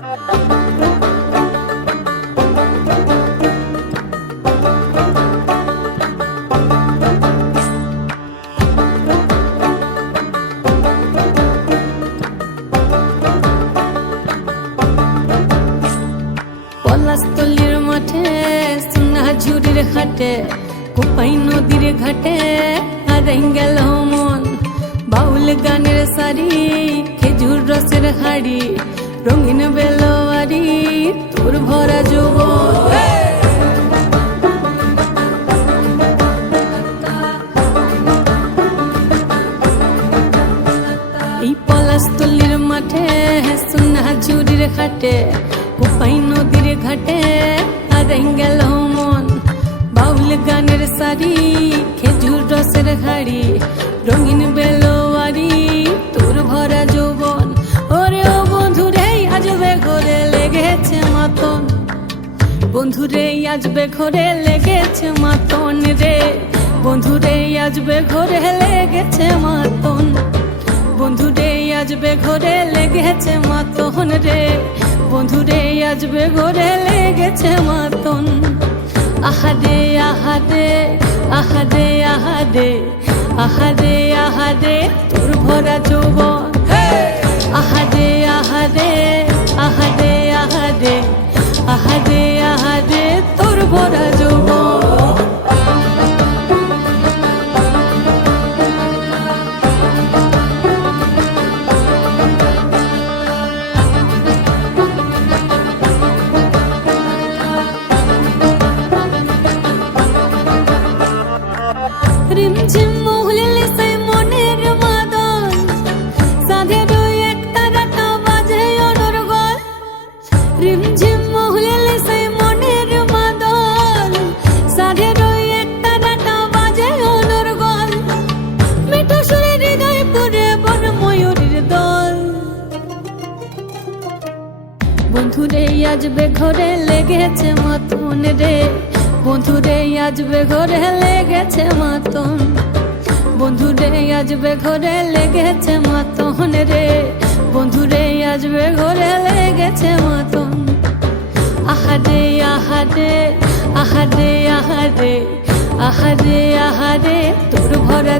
পলাশতলির মাঠে সোনা ঝুড়ির ঘাটে কোপাই নদীর ঘাটে হারাই গেল মন বাউল গানের সারি খেজুর রসের হাড়ি রঙিন বেলোয়ারি তোর ভরা যৌবন এই পলাশতলির মাঠে সোনা ঝুড়ির ঘাটে কোপাই নদীর ঘাটে হারাই গেল মন বাউল গানের সারি খেজুর রসের হাড়ি রঙিন বেলোয়ারি তোর ভরা যৌবন ওরে ও বন্ধুরে আজবে ঘরে লেগেছে মাতন বন্ধুরে আজবে ঘরে লেগেছে মাতন রে বন্ধুরে আজবে ঘরে লেগেছে মাতন বন্ধুরে আজবে ঘরে লেগেছে মাতন রে বন্ধুরে আজবে ঘরে লেগেছে মাতন আহারে আহারে আহারে আহারে আহারে আহারে তোর ভরা যৌবন আহারে আহারে আহারে আহারে আহারে আহারে তোর ভরা যৌবন রিমঝিম মহুলিলে সেই মনের মাদল সাধের এক তারাটা বাজে অনর্গল রিমঝিম মহুলিলে সেই মনের মাদল সাধের এক তারাটা বাজে অনর্গল মিঠো সুরে হৃদয় পুরে বন ময়ূরীর দল বন্ধুরে আজবে ঘরে লেগেছে মাতন রে বন্ধুরে আজবে ঘরে লেগেছে মাতন বন্ধুরে আজবে ঘরে লেগেছে মাতন রে বন্ধুরে আজবে ঘরে লেগেছে মাতন আহারে আহারে আহারে আহারে আহারে আহারে তোর ভরা